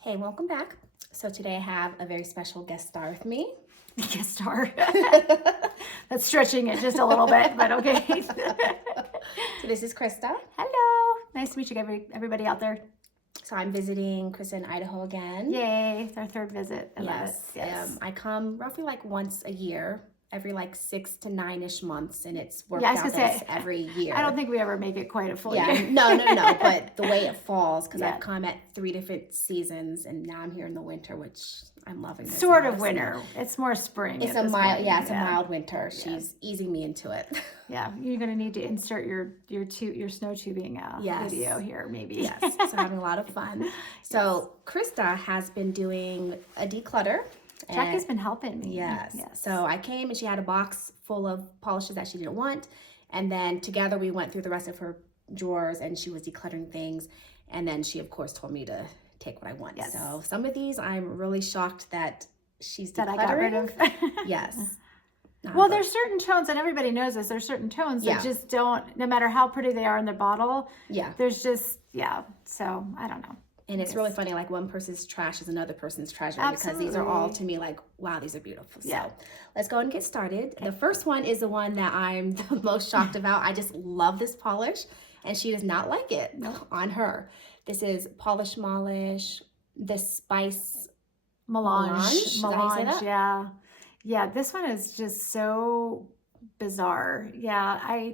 Hey, welcome back. So today I have a very special guest star with me. Guest star. That's stretching it just a little bit, but okay. So this is Krista. Hello. Nice to meet you, everybody out there. So I'm visiting Krista in Idaho again. Yay. It's our third visit. I love it. Yes. I come roughly like once a year, every like 6 to 9-ish months, and it's worked Yeah, I was out gonna that say, it's every year. I don't think we ever make it quite a full Yeah, year. no. But the way it falls, because Yeah. I've come at 3 different seasons, and now I'm here in the winter, which I'm loving. This Sort a lot of winter. It's more spring. It's at a this mild, point. yeah, it's a mild winter. She's easing me into it. Yeah, you're gonna need to insert your snow tubing video here, maybe. Yes, so having a lot of fun. So Krista has been doing a declutter. Jackie's been helping me. Yes. So I came and she had a box full of polishes that she didn't want. And then together we went through the rest of her drawers and she was decluttering things. And then she, of course, told me to take what I want. Yes. So some of these I'm really shocked that she's decluttering. That I got rid of. Yes. Well, there's certain tones, and everybody knows this. There's certain tones that just don't, no matter how pretty they are in the bottle. Yeah. There's just, so I don't know. And it's really funny, like one person's trash is another person's treasure. Absolutely. Because these are all to me like, wow, these are beautiful. Yeah. So let's go and get started. Okay. The first one is the one that I'm the most shocked about. I just love this polish and she does not like it on her. This is Polish Molish, the Spice Melange. Melange, yeah. Yeah, this one is just so bizarre. Yeah,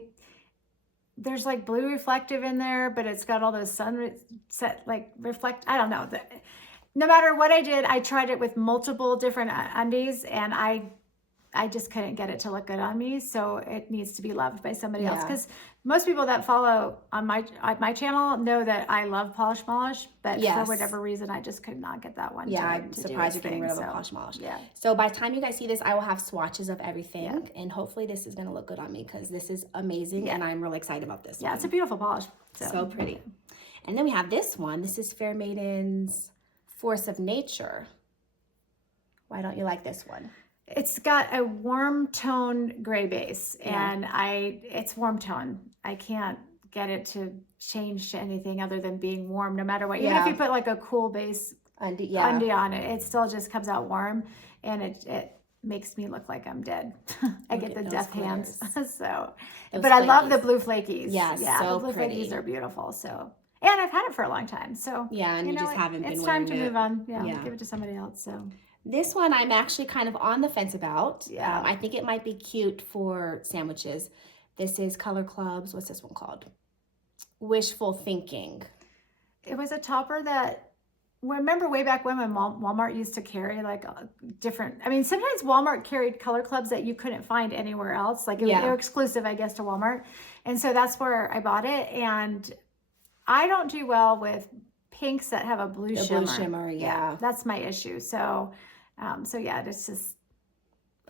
there's like blue reflective in there, but it's got all those sunset reflect. I don't know. No matter what I did, I tried it with multiple different undies, and I just couldn't get it to look good on me. So it needs to be loved by somebody else. Because most people that follow on my channel know that I love Polish Molish, but for whatever reason, I just could not get that one. Yeah, I'm surprised you're getting rid of a Polish Molish. Yeah. So by the time you guys see this, I will have swatches of everything, and hopefully this is going to look good on me because this is amazing, and I'm really excited about this. Yeah, it's a beautiful polish. So pretty. And then we have this one. This is Fair Maiden's Force of Nature. Why don't you like this one? It's got a warm tone gray base, and it's warm tone. I can't get it to change to anything other than being warm, no matter what. Even if you put like a cool base undie on it, it still just comes out warm, and it makes me look like I'm dead. I get the death hands. But I love the blue flakies. Yes, so the blue pretty. flakies are beautiful. So, and I've had it for a long time. So and you just haven't been wearing it. It's time to move on. Give it to somebody else. So. This one I'm actually kind of on the fence about. I think it might be cute for sandwiches. This is Color Club's, what's this one called? Wishful Thinking. It was a topper that, remember way back when Walmart used to carry like different, sometimes Walmart carried Color Clubs that you couldn't find anywhere else. Like they were exclusive, I guess, to Walmart. And so that's where I bought it. And I don't do well with pinks that have a blue shimmer. Yeah. That's my issue. So it's just.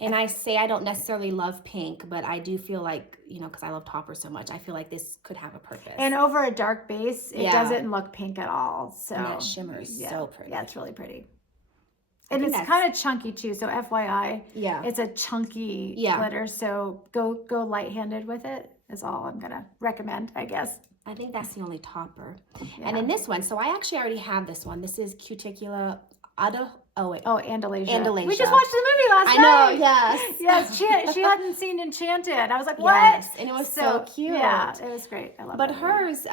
And I say I don't necessarily love pink, but I do feel like, because I love toppers so much, I feel like this could have a purpose. And over a dark base, it doesn't look pink at all. So and that shimmer is so pretty. Yeah, it's really pretty. And it's kind of chunky too. So FYI, it's a chunky glitter. So go light-handed with it is all I'm gonna recommend, I guess. I think that's the only topper. Yeah. And then this one, so I actually already have this one. This is Cuticula Andalasia. We just watched the movie last night. I know, yes. Yes, she hadn't seen Enchanted. I was like, what? Yes, and it was so cute. Yeah, it was great. I love it. But hers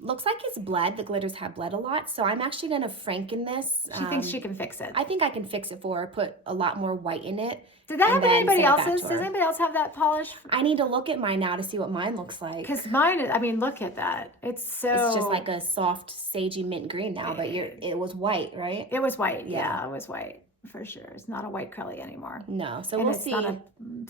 looks like it's bled. The glitters have bled a lot. So I'm actually going to Franken this. She thinks she can fix it. I think I can fix it for her, put a lot more white in it. Did that happen to anybody else's? Does anybody else have that polish? I need to look at mine now to see what mine looks like. Because mine, look at that. It's just like a soft, sagey mint green now, but it was white, right? It was white. Yeah, it was white for sure. It's not a white curly anymore. No, so we'll see. It's not a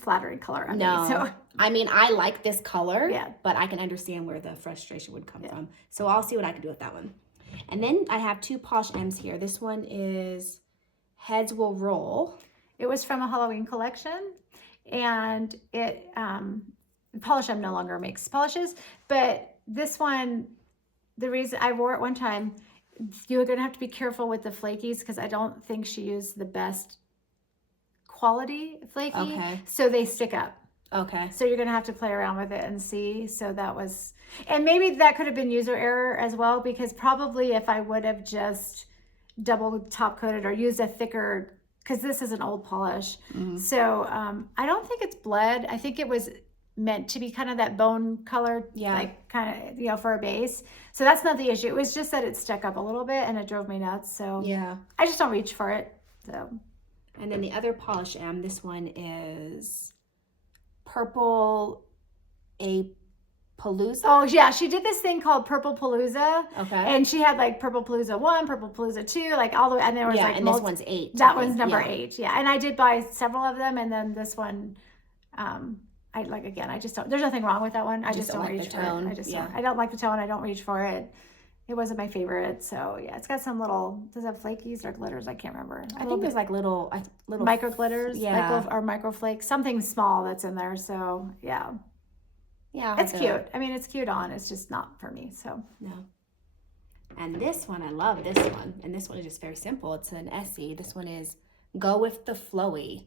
flattering color on me. So. I like this color, but I can understand where the frustration would come from. So I'll see what I can do with that one. And then I have two Polish M's here. This one is Heads Will Roll. It was from a Halloween collection, and it Polish M no longer makes polishes, but this one, the reason I wore it one time, you're gonna have to be careful with the flakies because I don't think she used the best quality flaky. Okay. So they stick up. Okay. So you're gonna have to play around with it and see. So that was, and maybe that could have been user error as well, because probably if I would have just double top coated or used a thicker, because this is an old polish. So I don't think it's bled. I think it was meant to be kind of that bone color, like kind of, you know, for a base. So that's not the issue. It was just that it stuck up a little bit and it drove me nuts. So I just don't reach for it. So. And then the other polish this one is Purple Palooza. Oh yeah, she did this thing called Purple Palooza. Okay. And she had like Purple Palooza 1, Purple Palooza 2, like all the way, and there was like and this one's 8. That one's number 8. Yeah. And I did buy several of them, and then this one, I like, again, I just don't, there's nothing wrong with that one. I just don't reach for it. I just don't, I don't like the tone. I don't reach for it. It wasn't my favorite. So yeah, it's got some little, does it have flakies or glitters? I can't remember. I think there's like little micro glitters, or micro flakes, something small that's in there. So yeah. Yeah. It's cute. I mean, it's cute on, it's just not for me. So no. And this one, I love this one. And this one is just very simple. It's an Essie. This one is Go With the Flowy.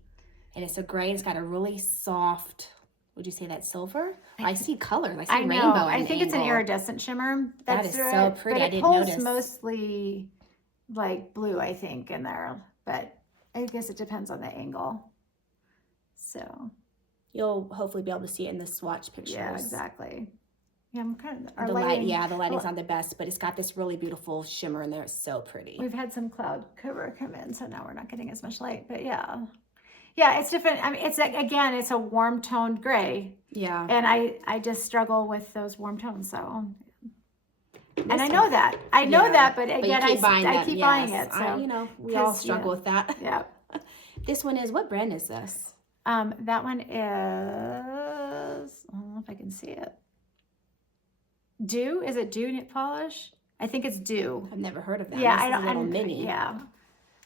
And it's a gray. It's got a really soft, would you say that's silver? I see color. I see rainbow. I think it's an iridescent shimmer. That is so pretty. But I didn't notice. It pulls mostly like blue, I think, in there. But I guess it depends on the angle. So you'll hopefully be able to see it in the swatch pictures. Yeah, exactly. Yeah, I'm kind of the lighting's not the best, but it's got this really beautiful shimmer in there. It's so pretty. We've had some cloud cover come in, so now we're not getting as much light. But yeah, it's different. I mean, it's like, again, it's a warm toned gray. Yeah, and I just struggle with those warm tones. So, and I know that, but again, I keep buying it. So we all struggle with that. Yeah. This one is, what brand is this? That one is, I don't know if I can see it. Dew? Is it Dew Knit Polish? I think it's Dew. I've never heard of that. Yeah, I don't. Mini. Yeah.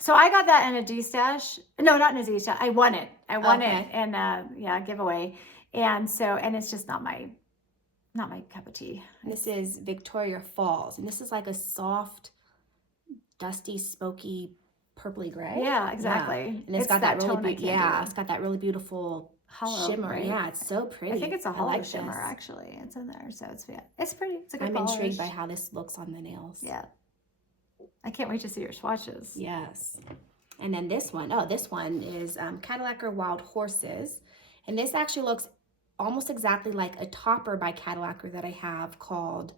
So I got that in a D-stash. No, not in a D-stash. I won it. In giveaway. And so, and it's just not my cup of tea. This is Victoria Falls, and this is like a soft, dusty, smoky, purpley gray. Yeah, exactly. Yeah. And it's got that really it's got that really beautiful hollow shimmer. Right? Yeah, it's so pretty. I think it's a hollow shimmer actually. It's in there, so it's pretty. It's a good polish. Intrigued by how this looks on the nails. Yeah, I can't wait to see your swatches. Yes. And then this one is Cadillac Wild Horses, and this actually looks almost exactly like a topper by Cadillac that I have called,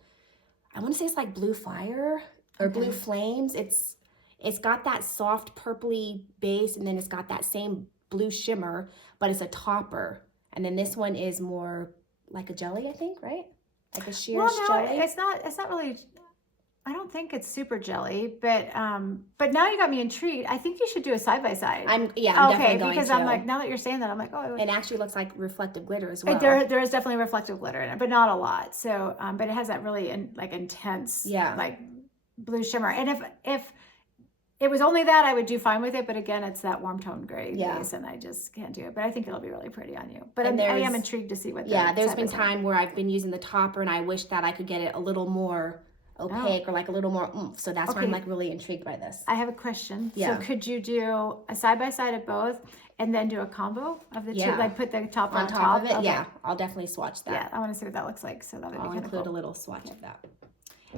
I want to say it's like Blue Fire or Blue Flames. It's got that soft purpley base, and then it's got that same blue shimmer, but it's a topper. And then this one is more like a jelly, I think, right? Like a sheer jelly. It's not really. I don't think it's super jelly, but now you got me intrigued. I think you should do a side by side. I'm definitely going because to. I'm like, now that you're saying that, I'm like, it actually looks like reflective glitter as well. There is definitely reflective glitter in it, but not a lot. So, but it has that really intense, like blue shimmer. And if it was only that, I would do fine with it. But again, it's that warm toned gray base, and I just can't do it. But I think it'll be really pretty on you. But I am intrigued to see what. There's been time where I've been using the topper, and I wish that I could get it a little more opaque or like a little more oomph. So that's why I'm like really intrigued by this. I have a question. Yeah. So could you do a side by side of both, and then do a combo of the two? Like put the top on top of it. Okay. Yeah, I'll definitely swatch that. Yeah, I want to see what that looks like. So that would be include cool. a little swatch of that.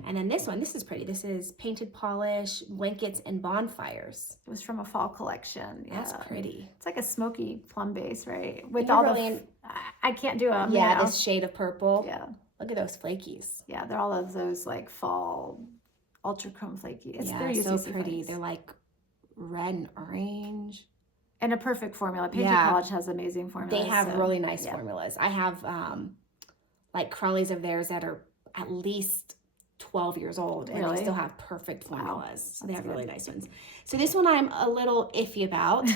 And then this is pretty. This is Painted Polish, Blankets, and Bonfires. It was from a fall collection. Yeah. That's pretty. It's like a smoky plum base, right? With all I can't do them. Yeah, this shade of purple. Yeah. Look at those flakies. Yeah, they're all of those like fall ultra chrome flaky. They're so pretty. Flakes. They're like red and orange. And a perfect formula. Painted Polish has amazing formulas. They have really nice formulas. I have like Crowleys of theirs that are at least 12 years old, and they still have perfect formulas. So they have really nice ones. So this one I'm a little iffy about.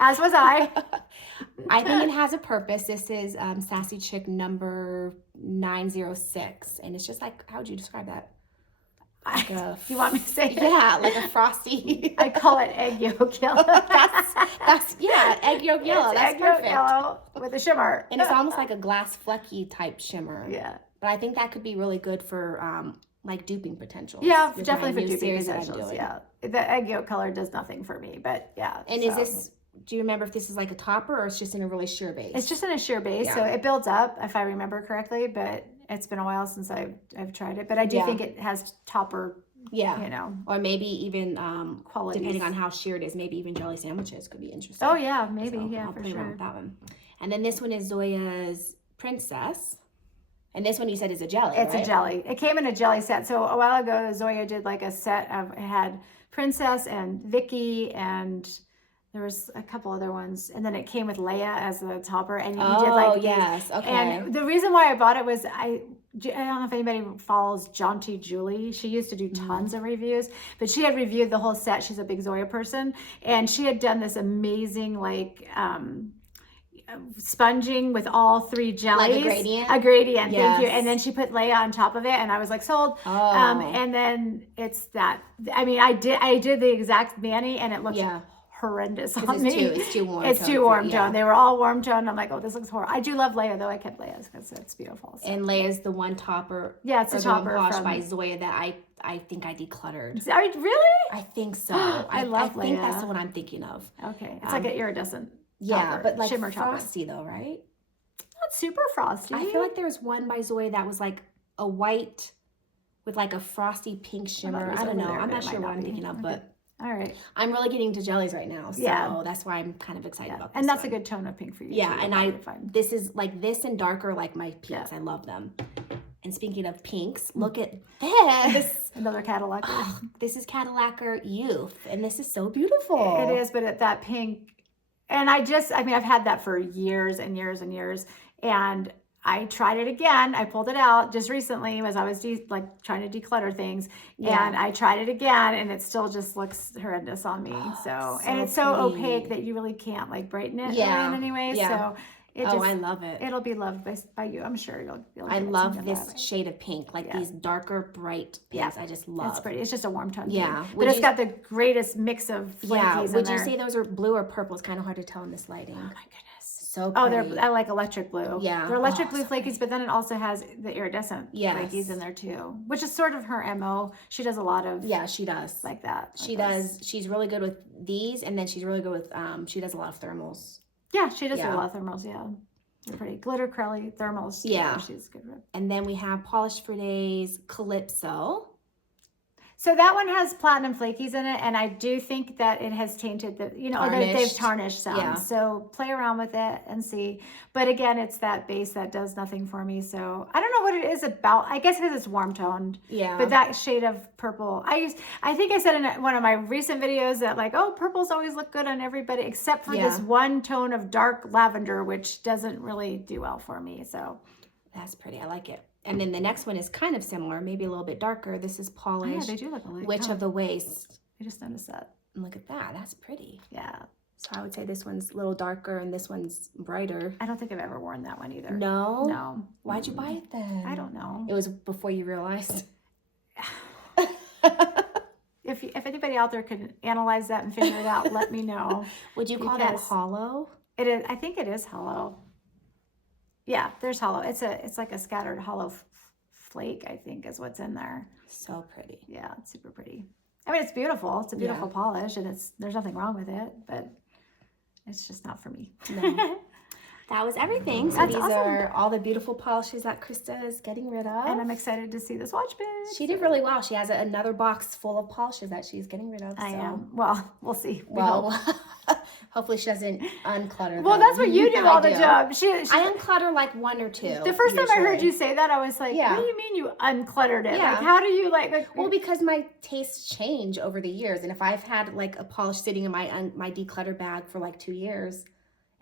As was I. I think it has a purpose. This is Sassy Chick number 906, and it's just like, how would you describe that? Like you want me to say it? Yeah, like a frosty. I call it egg yolk yellow. that's egg yolk yellow. That's egg perfect. Yolk yellow with a shimmer. And it's almost like a glass flecky type shimmer. Yeah. But I think that could be really good for like duping potentials. Yeah, definitely for duping potentials. Yeah. The egg yolk color does nothing for me, but yeah. And is this, do you remember if this is like a topper or it's just in a really sheer base? It's just in a sheer base, so it builds up if I remember correctly, but it's been a while since I've tried it. But I do think it has topper Yeah. You know, Or maybe even qualities. depending on how sheer it is, maybe even jelly sandwiches could be interesting. Oh yeah, maybe. So Yeah, I'll for play around sure. with that one. And then this one is Zoya's Princess. And this one you said is a jelly, It's right? a jelly. It came in a jelly set. So a while ago, Zoya did like a set of, it had Princess and Vicky, and there was a couple other ones. And then it came with Leia as the topper. And you did like these. Yes. Okay. And the reason why I bought it was I don't know if anybody follows Jaunty Julie. She used to do tons of reviews, but she had reviewed the whole set. She's a big Zoya person. And she had done this amazing like sponging with all three jellies. Like a gradient? A gradient, Yes. thank you. And then she put Leia on top of it, and I was like, sold. And then it's that. I mean, I did the exact Manny, and it looks horrendous on me. It's too warm. It's too warm tone. They were all warm tone. I'm like, oh, this looks horrible. I do love Leia though. I kept Leia's because it's beautiful. So. And Leia's the one topper. Yeah, it's a topper from by Zoya that I think I decluttered. Are you really? I think so. I love Leia. I think that's the one I'm thinking of. Okay, it's like an iridescent. Yeah, topper, but like shimmer frosty though, right? Not super frosty. I feel like there was one by Zoya that was like a white with like a frosty pink shimmer. I don't know. I'm not sure what I'm thinking of, but all right. I'm really getting into jellies right now, so that's why I'm kind of excited about this. And that's one. a good tone of pink for you. Yeah, too, and this is like this and darker like my pinks. I love them. And speaking of pinks, look at this. Another Cadillac. Oh, this is Cadillac Youth, and this is so beautiful. It is, but that pink. And I mean, I've had that for years and years and years. And I tried it again. I pulled it out just recently as I was trying to declutter things. Yeah. And I tried it again, and it still just looks horrendous on me. So and it's so opaque that you really can't like brighten it in any way. So I love it. It'll be loved by you. I'm sure you'll I love this shade of pink, like these darker, bright pinks. I just love. It's pretty. It's just a warm tone. Yeah. But it's got the greatest mix of flakies in Would there. you say those are blue or purple? It's kind of hard to tell in this lighting. Oh my goodness. So pretty. I like electric blue. Yeah. They're electric blue flakies, but then it also has the iridescent flakies in there too, which is sort of her MO. She does a lot of she does like that. She does. She's really good with these, and then she's really good with she does a lot of thermals. Yeah, she does do a lot of thermals. Yeah, they're pretty glitter crowley thermals. Yeah, she's good with. And then we have Polished for Days Calypso. So that one has platinum flakies in it, and I do think that it has tainted they've tarnished some. Yeah. So play around with it and see. But again, it's that base that does nothing for me. So I don't know what it is about. I guess because it's warm toned. Yeah. But that shade of purple, I think I said in one of my recent videos that purples always look good on everybody except for this one tone of dark lavender, which doesn't really do well for me. So that's pretty. I like it. And then the next one is kind of similar, maybe a little bit darker. This is Polished. Oh, yeah, they do look alike. Witch of the Waste. I just noticed that. And look at that. That's pretty. Yeah. So I would say this one's a little darker and this one's brighter. I don't think I've ever worn that one either. No? No. Why'd you buy it then? I don't know. It was before you realized? If anybody out there could analyze that and figure it out, let me know. Would you call that hollow? It is. I think it is hollow. Yeah, there's hollow. It's like a scattered hollow flake, I think, is what's in there. So pretty. Yeah, it's super pretty. I mean, it's beautiful. It's a beautiful polish, and there's nothing wrong with it, but it's just not for me. No. That was everything. So these are all the beautiful polishes that Krista is getting rid of. And I'm excited to see this watch bag. She did really well. She has another box full of polishes that she's getting rid of. I am. Well, we'll see. Hopefully she doesn't unclutter them. Well, that's what you do all the time. I unclutter like one or two. The first time I heard you say that, I was like, what do you mean you uncluttered it? Yeah. Like, how do you like well, because my tastes change over the years. And if I've had like a polish sitting in my declutter bag for like 2 years,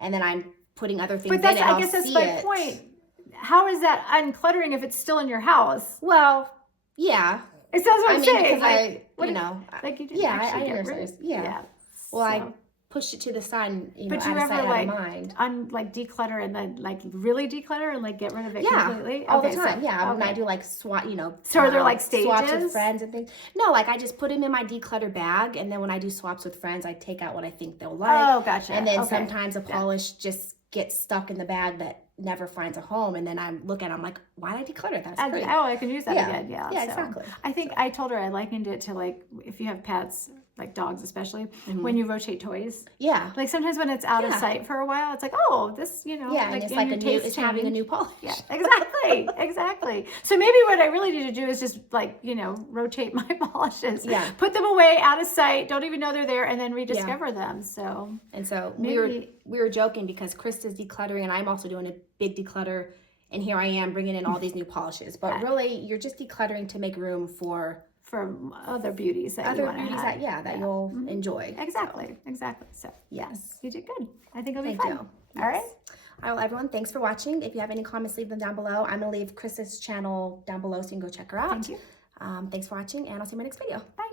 and then I'm putting other things in it, I guess that's my point. How is that uncluttering if it's still in your house? Well, yeah. It says what I'm saying. Like, you didn't I understand. Yeah. Well, I pushed it to the side, but out you of sight, out of mind. Declutter and then really declutter and get rid of it completely? All the time. When I do swap, So are there stages? Swaps with friends and things. No, I just put them in my declutter bag, and then when I do swaps with friends, I take out what I think they'll like. Oh, gotcha. And then sometimes a polish just gets stuck in the bag that never finds a home, and then I look at it, I'm like, why did I declutter? That's great. I can use that again. Yeah, exactly. I think I told her I likened it to if you have pets, like dogs especially, when you rotate toys. Yeah. Like sometimes when it's out of sight for a while, it's like, oh, this, you know. Yeah, like and it's like it's having a new polish. Yeah, exactly, exactly. So maybe what I really need to do is just like, you know, rotate my polishes. Yeah. Put them away out of sight, don't even know they're there, and then rediscover them. So. And so maybe, we were joking because Krista's decluttering and I'm also doing a big declutter. And here I am bringing in all these new polishes. But really, you're just decluttering to make room for other beauties that you want to have. That you'll enjoy. Exactly, exactly. So yes, you did good. I think it'll be Thank fun. you. All right. All right, everyone. Thanks for watching. If you have any comments, leave them down below. I'm gonna leave Krista's channel down below so you can go check her out. Thank you. Thanks for watching, and I'll see you in my next video. Bye.